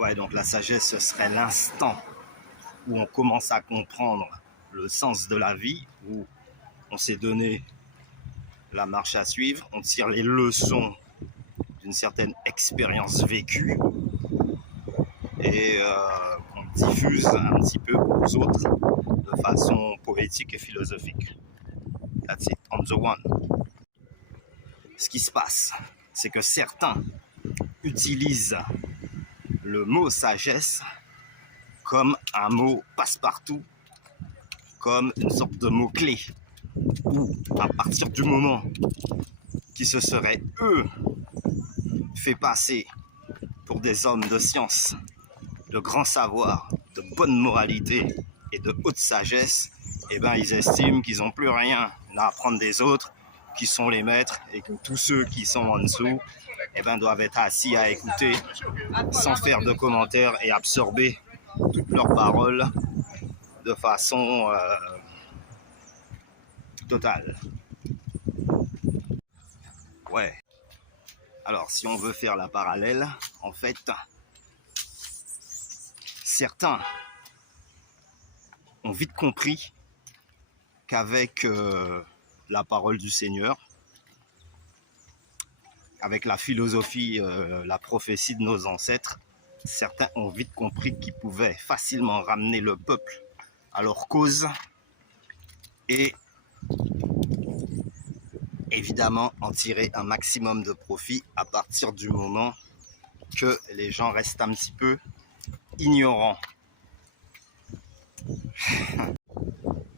Ouais, donc la sagesse, ce serait l'instant où on commence à comprendre le sens de la vie, où on s'est donné la marche à suivre, on tire les leçons d'une certaine expérience vécue et on diffuse un petit peu aux autres de façon poétique et philosophique. That's it, on the one. Ce qui se passe, c'est que certains utilisent le mot sagesse comme un mot passe-partout, comme une sorte de mot-clé, où à partir du moment qui se seraient, eux, fait passer pour des hommes de science, de grand savoir, de bonne moralité et de haute sagesse, eh ben, ils estiment qu'ils n'ont plus rien à apprendre des autres, qui sont les maîtres, et que tous ceux qui sont en dessous eh ben, doivent être assis à écouter sans faire de commentaires et absorber toutes leurs paroles de façon totale. Ouais. Alors, si on veut faire la parallèle, en fait, certains ont vite compris qu'avec la parole du Seigneur, avec la philosophie, la prophétie de nos ancêtres, certains ont vite compris qu'ils pouvaient facilement ramener le peuple à leur cause et évidemment en tirer un maximum de profit à partir du moment que les gens restent un petit peu ignorants.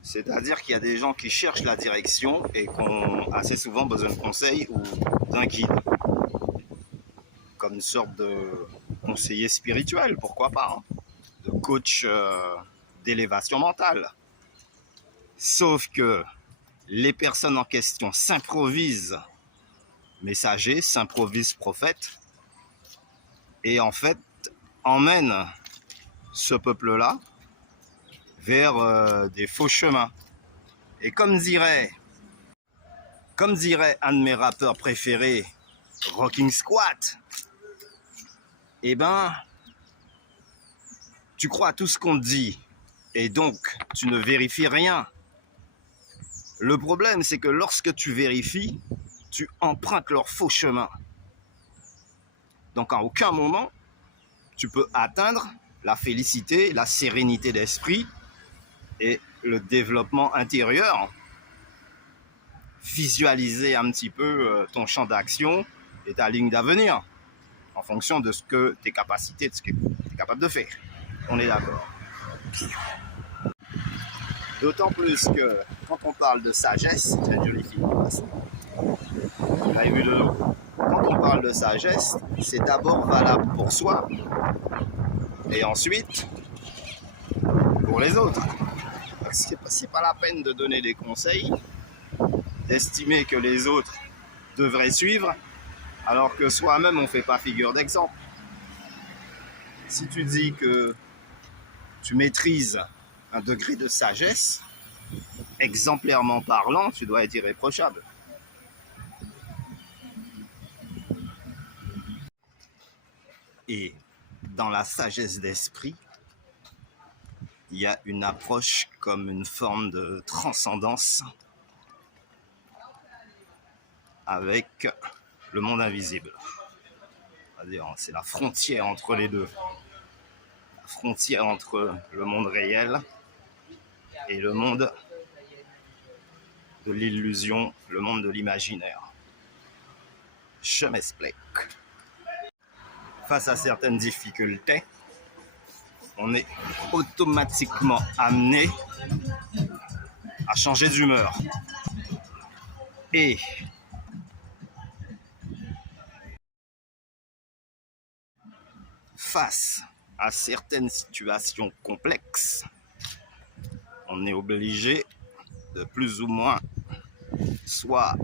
C'est-à-dire qu'il y a des gens qui cherchent la direction et qui ont assez souvent besoin de conseils ou d'un guide. Comme une sorte de conseiller spirituel, pourquoi pas, hein, de coach d'élévation mentale. Sauf que les personnes en question s'improvisent messagers, s'improvisent prophètes et en fait emmènent ce peuple-là vers des faux chemins. Et comme dirait un de mes rappeurs préférés, Rocking Squat, eh ben, tu crois à tout ce qu'on te dit et donc tu ne vérifies rien. Le problème, c'est que lorsque tu vérifies, tu empruntes leur faux chemin. Donc à aucun moment, tu peux atteindre la félicité, la sérénité d'esprit et le développement intérieur. Visualiser un petit peu ton champ d'action et ta ligne d'avenir en fonction de ce que tes capacités, de ce que tu es capable de faire. On est d'accord. D'autant plus que quand on parle de sagesse, c'est une jolie fille. Vous avez vu le lot. Quand on parle de sagesse, c'est d'abord valable pour soi et ensuite pour les autres. C'est pas la peine de donner des conseils, d'estimer que les autres devraient suivre, alors que soi-même on ne fait pas figure d'exemple. Si tu dis que tu maîtrises un degré de sagesse, exemplairement parlant, tu dois être irréprochable. Et dans la sagesse d'esprit, il y a une approche comme une forme de transcendance avec le monde invisible. C'est-à-dire, c'est la frontière entre les deux. La frontière entre le monde réel et le monde de l'illusion, le monde de l'imaginaire. Je m'explique. Face à certaines difficultés, on est automatiquement amené à changer d'humeur. Et face à certaines situations complexes, on est obligé de plus ou moins soit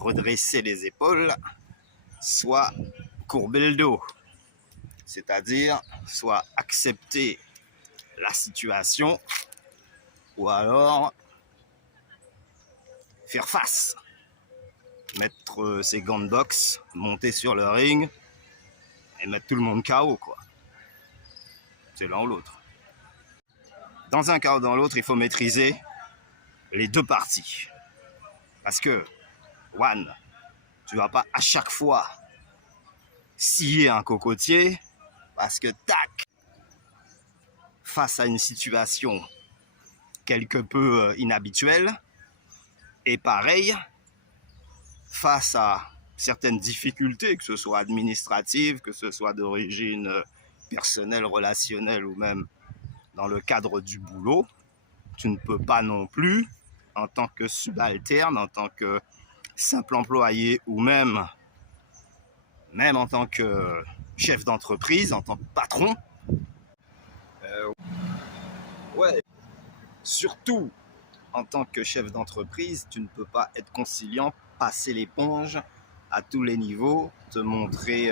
redresser les épaules, soit courber le dos. C'est-à-dire soit accepter la situation ou alors faire face, mettre ses gants de boxe, monter sur le ring et mettre tout le monde KO, quoi. C'est l'un ou l'autre. Dans un cas ou dans l'autre, il faut maîtriser les deux parties. Parce que, one, tu vas pas à chaque fois scier un cocotier parce que, tac, face à une situation quelque peu inhabituelle, et pareil, face à certaines difficultés, que ce soit administratives, que ce soit d'origine personnelle, relationnelle ou même dans le cadre du boulot, tu ne peux pas non plus, en tant que subalterne, en tant que simple employé ou même en tant que chef d'entreprise, en tant que patron, ouais, surtout en tant que chef d'entreprise, tu ne peux pas être conciliant, passer l'éponge à tous les niveaux, te montrer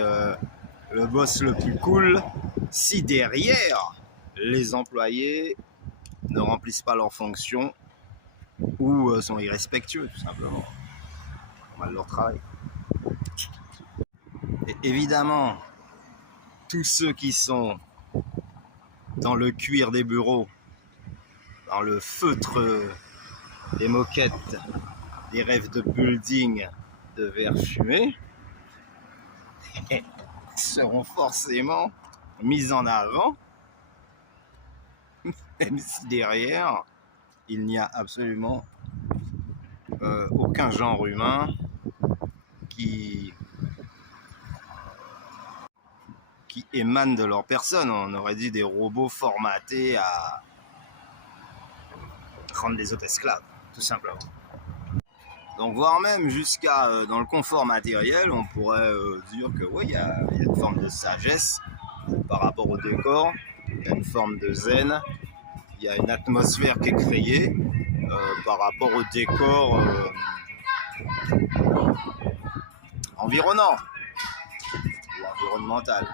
le boss le plus cool, si derrière les employés ne remplissent pas leurs fonctions ou sont irrespectueux, tout simplement. Mal leur travail. Et évidemment, tous ceux qui sont dans le cuir des bureaux, dans le feutre des moquettes, des rêves de building de verre fumé, seront forcément mis en avant, même si derrière, il n'y a absolument aucun genre humain qui émane de leur personne. On aurait dit des robots formatés à rendre les autres esclaves, tout simplement. Donc voire même jusqu'à dans le confort matériel, on pourrait dire que oui, il y a une forme de sagesse par rapport au décor, il y a une forme de zen, il y a une atmosphère qui est créée par rapport au décor environnant ou environnemental.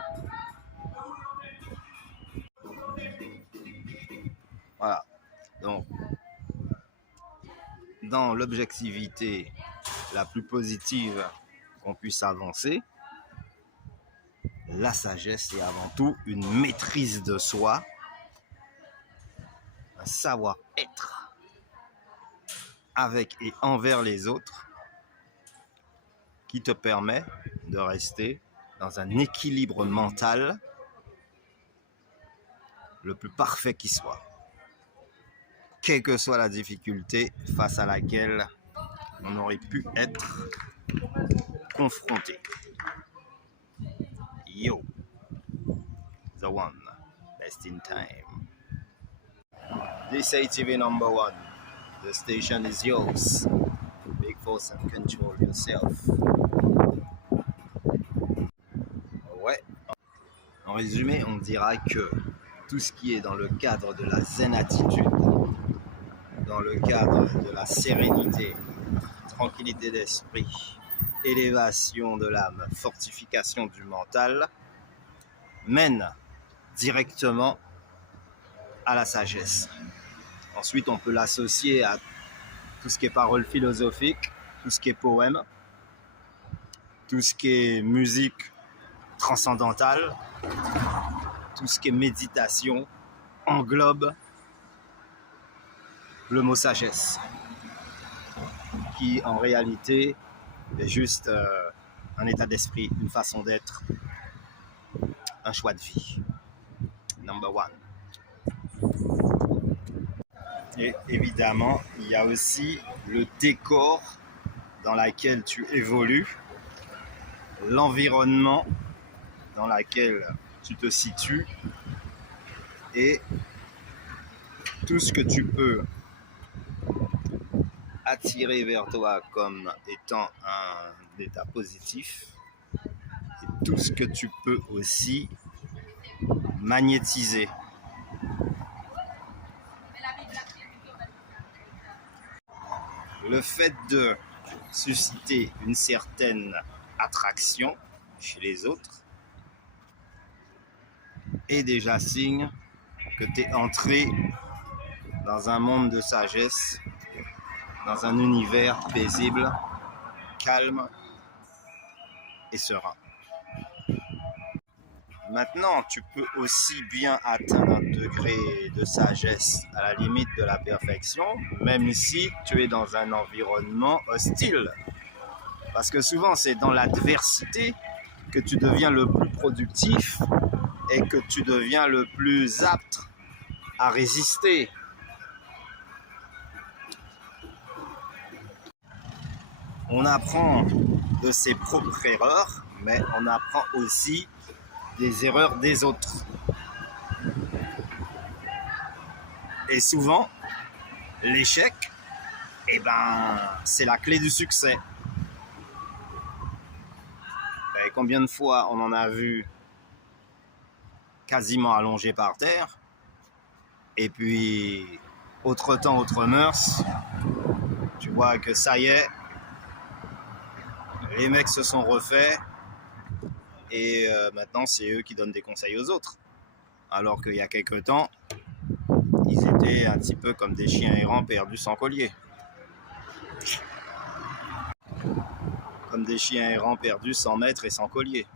Voilà. Donc, dans l'objectivité la plus positive qu'on puisse avancer, la sagesse est avant tout une maîtrise de soi, un savoir-être avec et envers les autres qui te permet de rester dans un équilibre mental le plus parfait qui soit, quelle que soit la difficulté face à laquelle on aurait pu être confronté. Yo, the one, best in time. This ATV number one, the station is yours. Big force and control yourself. Ouais, en résumé, on dira que tout ce qui est dans le cadre de la zen attitude, dans le cadre de la sérénité, tranquillité d'esprit, élévation de l'âme, fortification du mental, mène directement à la sagesse. Ensuite, on peut l'associer à tout ce qui est paroles philosophiques, tout ce qui est poème, tout ce qui est musique transcendantale, tout ce qui est méditation englobe le mot sagesse, qui en réalité est juste un état d'esprit, une façon d'être, un choix de vie. Number one. Et évidemment, il y a aussi le décor dans lequel tu évolues, l'environnement dans lequel tu te situes et tout ce que tu peux attirer vers toi comme étant un état positif et tout ce que tu peux aussi magnétiser. Le fait de susciter une certaine attraction chez les autres est déjà signe que tu es entré dans un monde de sagesse, dans un univers paisible, calme et serein. Maintenant, tu peux aussi bien atteindre un degré de sagesse à la limite de la perfection, même si tu es dans un environnement hostile. Parce que souvent, c'est dans l'adversité que tu deviens le plus productif et que tu deviens le plus apte à résister. On apprend de ses propres erreurs, mais on apprend aussi des erreurs des autres. Et souvent, l'échec, c'est la clé du succès. Et combien de fois on en a vu quasiment allongé par terre, et puis, autre temps, autre mœurs, tu vois que ça y est, les mecs se sont refaits, et maintenant c'est eux qui donnent des conseils aux autres. Alors qu'il y a quelques temps, ils étaient un petit peu comme des chiens errants perdus sans collier. Comme des chiens errants perdus sans maître et sans collier.